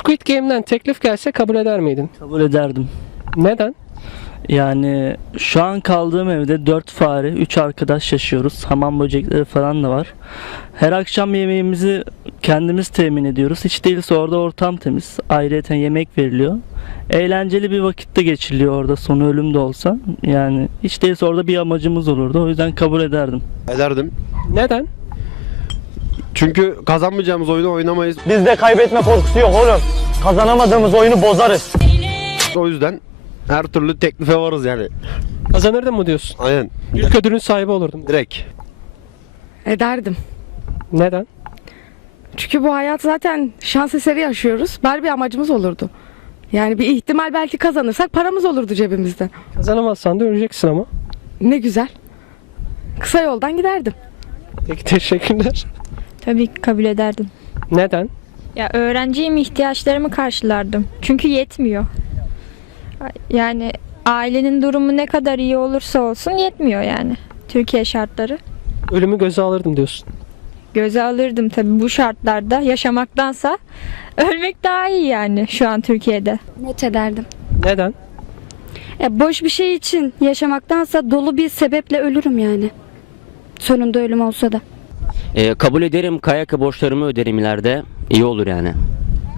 Squid Game'den teklif gelse kabul eder miydin? Kabul ederdim. Neden? Yani şu an kaldığım evde 4 fare, 3 arkadaş yaşıyoruz. Hamam böcekleri falan da var. Her akşam yemeğimizi kendimiz temin ediyoruz. Hiç değilse orada ortam temiz. Ayrıca yemek veriliyor. Eğlenceli bir vakitte geçiriliyor orada sonu ölüm de olsa. Yani hiç değilse orada bir amacımız olurdu. O yüzden kabul ederdim. Ederdim. Neden? Çünkü kazanmayacağımız oyunu oynamayız. Bizde kaybetme korkusu yok oğlum. Kazanamadığımız oyunu bozarız. O yüzden her türlü teklife varız yani. Kazanırdın mı diyorsun? Aynen. İlk ödülün sahibi olurdum. Direkt. Ederdim. Neden? Çünkü bu hayat zaten şans eseri yaşıyoruz. Bari bir amacımız olurdu. Yani bir ihtimal belki kazanırsak paramız olurdu cebimizde. Kazanamazsan da öleceksin ama. Ne güzel. Kısa yoldan giderdim. Peki teşekkürler. Tabii ki kabul ederdim. Neden? Ya öğrenciyim ihtiyaçlarımı karşılardım. Çünkü yetmiyor. Yani ailenin durumu ne kadar iyi olursa olsun yetmiyor yani. Türkiye şartları. Ölümü göze alırdım diyorsun. Göze alırdım tabii bu şartlarda yaşamaktansa ölmek daha iyi yani şu an Türkiye'de. Net ederdim. Neden? Ya boş bir şey için yaşamaktansa dolu bir sebeple ölürüm yani. Sonunda ölüm olsa da. Ee, kabul ederim. KYK borçlarımı öderim ileride. İyi olur yani.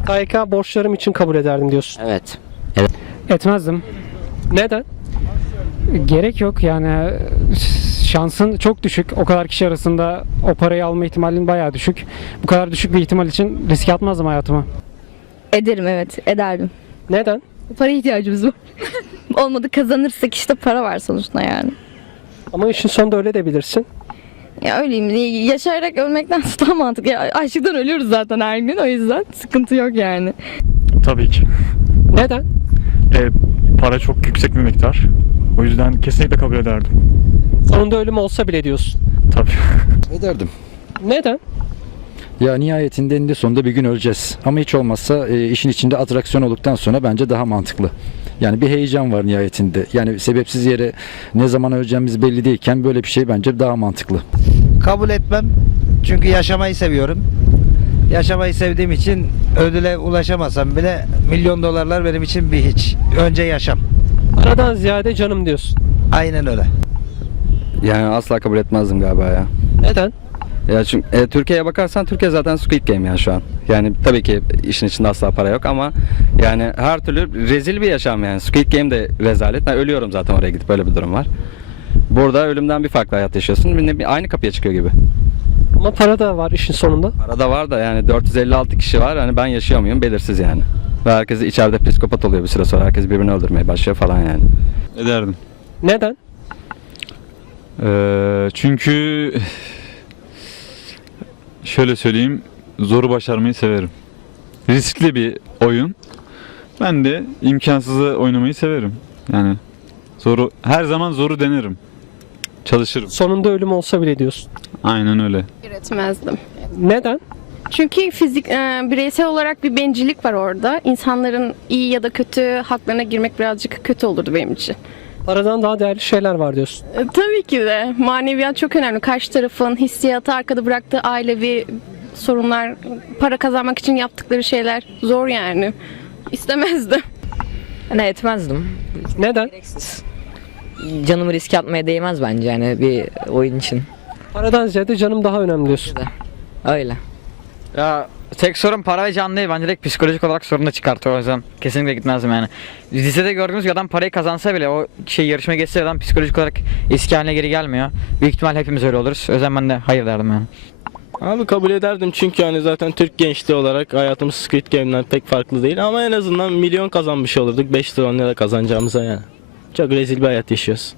KYK borçlarım için kabul ederdim diyorsun. Evet. Etmezdim. Neden? Gerek yok yani şansın çok düşük. O kadar kişi arasında o parayı alma ihtimalin bayağı düşük. Bu kadar düşük bir ihtimal için riske atmazdım hayatımı. Ederim evet ederdim. Neden? Para ihtiyacımız var. Olmadı kazanırsak işte para var sonuçta yani. Ama işin sonunda öyle de bilirsin. Ya öyleyim yaşayarak ölmekten daha mantıklı. Ya, açlıktan ölüyoruz zaten her gün o yüzden sıkıntı yok yani. Tabii ki. Neden? E, para çok yüksek bir miktar. O yüzden kesinlikle kabul ederdim. Sonunda ölüm olsa bile diyorsun. Tabii. Ederdim. Neden? Ya nihayetinde eninde sonunda bir gün öleceğiz. Ama hiç olmazsa e, işin içinde atraksiyon olduktan sonra bence daha mantıklı. Yani bir heyecan var nihayetinde. Yani sebepsiz yere ne zaman öleceğimiz belli değilken böyle bir şey bence daha mantıklı. Kabul etmem. Çünkü yaşamayı seviyorum. Yaşamayı sevdiğim için ödüle ulaşamasam bile milyon dolarlar benim için bir hiç. Önce yaşam. Paradan ziyade canım diyorsun. Aynen öyle. Yani asla kabul etmezdim galiba ya. Neden? Ya çünkü e, Türkiye'ye bakarsan Türkiye zaten Squid Game yani şu an. Yani tabii ki işin içinde asla para yok ama yani her türlü rezil bir yaşam yani. Squid Game de rezalet. Ben ölüyorum zaten oraya gidip böyle bir durum var. Burada ölümden bir farklı hayat yaşıyorsun. Bir- Aynı kapıya çıkıyor gibi. Ama para da var işin sonunda. Arada var da yani 456 kişi var. Hani ben yaşıyor muyum belirsiz yani. Ve herkes içeride psikopat oluyor bir süre sonra. Herkes birbirini öldürmeye başlıyor falan yani. Ederdim. Neden? Ee, çünkü şöyle söyleyeyim zoru başarmayı severim. Riskli bir oyun. Ben de imkansızı oynamayı severim. Yani zoru her zaman zoru denerim. Çalışırım. Sonunda ölüm olsa bile diyorsun. Aynen öyle. Üretmezdim. Neden? Çünkü fizik e, bireysel olarak bir bencillik var orada. İnsanların iyi ya da kötü haklarına girmek birazcık kötü olurdu benim için. Paradan daha değerli şeyler var diyorsun. E, tabii ki de maneviyat çok önemli. Karşı tarafın hissiyatı arkada bıraktığı ailevi sorunlar, para kazanmak için yaptıkları şeyler zor yani. İstemezdim. Ne etmezdim. Neden? Canımı riske atmaya değmez bence yani bir oyun için. Paradan ziyade canım daha önemli diyorsun. Öyle. Ya tek sorun para ve can değil. Bence direkt psikolojik olarak sorun da çıkartıyor o yüzden. Kesinlikle gitmezdim yani. Lisede gördüğümüz adam parayı kazansa bile o şey yarışma geçse adam psikolojik olarak eski haline geri gelmiyor. Büyük ihtimal hepimiz öyle oluruz. O yüzden ben de hayır derdim yani. Abi kabul ederdim çünkü hani zaten Türk gençliği olarak hayatımız Squid Game'den pek farklı değil ama en azından milyon kazanmış olurduk 5 trilyon lira kazanacağımıza yani. Çok rezil bir hayat yaşıyoruz.